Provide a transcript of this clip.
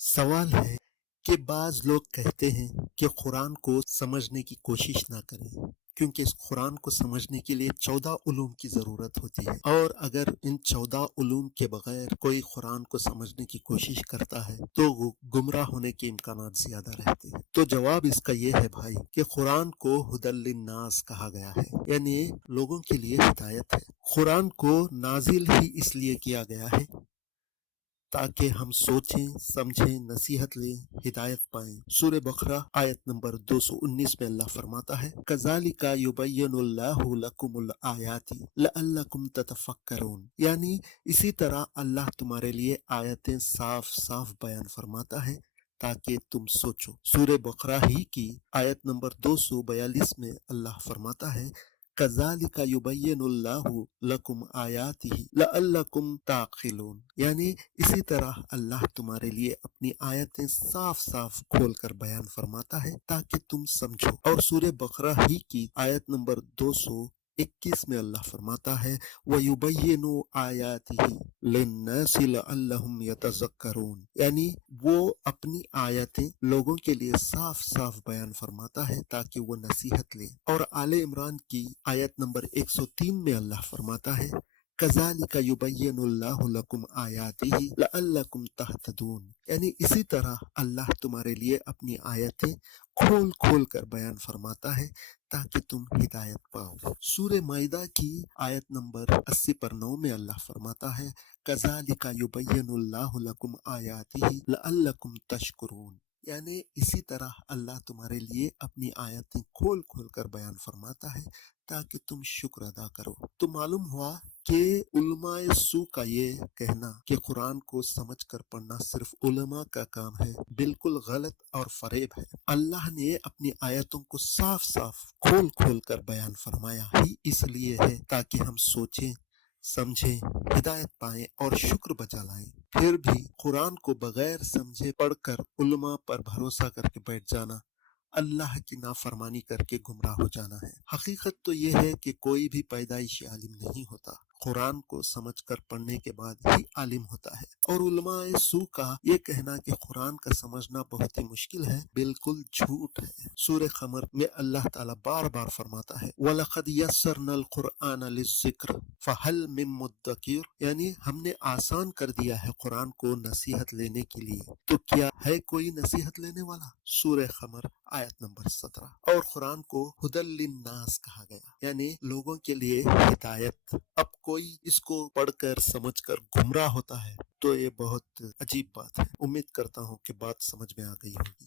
सवाल है कि बाज लोग कहते हैं कि कुरान को समझने की कोशिश ना करें क्योंकि इस कुरान को समझने के लिए 14 उलूम की ज़रूरत होती है और अगर इन 14 उलूम के बगैर कोई कुरान को समझने की कोशिश करता है तो वो गुमराह होने के इम्कानात ज़्यादा रहते हैं। तो जवाब इसका ये है भाई कि कुरान को हुदल लिन्नास कहा गया है, यानी लोगों के लिए हिदायत है। कुरान को नाजिल ही इसलिए किया गया है ताकि हम सोचें, समझें, नसीहत लें, हिदायत पाएं। सूरह बकरा आयत नंबर 219 में अल्लाह फरमाता है, कज़ालिका युबय्यिनुल्लाहु लकुमुल आयाति लअल्लकुम ततफक्करून, यानी इसी तरह अल्लाह तुम्हारे लिए आयतें साफ साफ बयान फरमाता है ताकि तुम सोचो। सूरह बकरा ही की आयत नंबर 242 में अल्लाह फरमाता है, कज़ालिका युबय्यिनुल्लाहु लकुम आयातिही लअल्लकुम ताक़िलून, यानी इसी तरह अल्लाह तुम्हारे लिए अपनी आयतें साफ साफ खोल कर बयान फरमाता है ताकि तुम समझो। और सूरह बकरा ही की आयत नंबर 221 में अल्लाह फरमाता है, वयुबय्यिनु आयातिही लिन्नासि लअल्लहुम यतज़क्करून, यानी वो अपनी आयतें लोगों के लिए साफ साफ बयान फरमाता है ताकि वो नसीहत ले। और आले इमरान की आयत नंबर 103 में अल्लाह फरमाता है, कज़ालिका युबय्यिनुल्लाहु लकुम आयातिही लअल्लकुम तहतदून, यानी इसी तरह अल्लाह तुम्हारे लिए अपनी आयतें खोल खोल कर बयान फरमाता है ताकि तुम हिदायत पाओ। सूरह माइदा की आयत नंबर 80 पर 9 में अल्लाह फरमाता है, कज़ालिका युबय्यिनुल्लाहु लकुम आयातिही लअल्लकुम तशकुरून, यानी इसी तरह अल्लाह तुम्हारे लिए अपनी आयतें खोल खोल कर बयान फरमाता है ताकि तुम शुक्र अदा करो। तो मालूम हुआ कि उलमाए सू का ये कहना कि कुरान को समझ कर पढ़ना सिर्फ उलमा का काम है, बिल्कुल गलत और फरेब है। अल्लाह ने अपनी आयतों को साफ साफ खोल खोल कर बयान फरमाया ही इसलिए है ताकि हम सोचें, समझें, हिदायत पाएं और शुक्र बजा लाएं। फिर भी कुरान को बगैर समझे पढ़कर उलमा पर भरोसा करके बैठ जाना अल्लाह की नाफरमानी करके गुमराह हो जाना है। हकीकत तो यह है कि कोई भी पैदाइशी आलिम नहीं होता, कुरान को समझकर पढ़ने के बाद ही आलिम होता है। और उलमाए सू का ये कहना कि कुरान का समझना बहुत ही मुश्किल है, बिल्कुल झूठ है। सूरह क़मर में अल्लाह ताला बार बार फरमाता है, वलक़द यस्सरनल कुरआन लिज़्ज़िक्र फ़हल मिन मुद्दकिर, यानी हमने आसान कर दिया है कुरान को नसीहत लेने के लिए, तो क्या है कोई नसीहत लेने वाला। सूरह क़मर आयत नंबर 17। और कुरान को हुदल लिन्नास कहा गया, यानी लोगों के लिए हिदायत। अब कोई इसको पढ़कर समझकर गुमराह होता है तो ये बहुत अजीब बात है। उम्मीद करता हूँ कि बात समझ में आ गई होगी।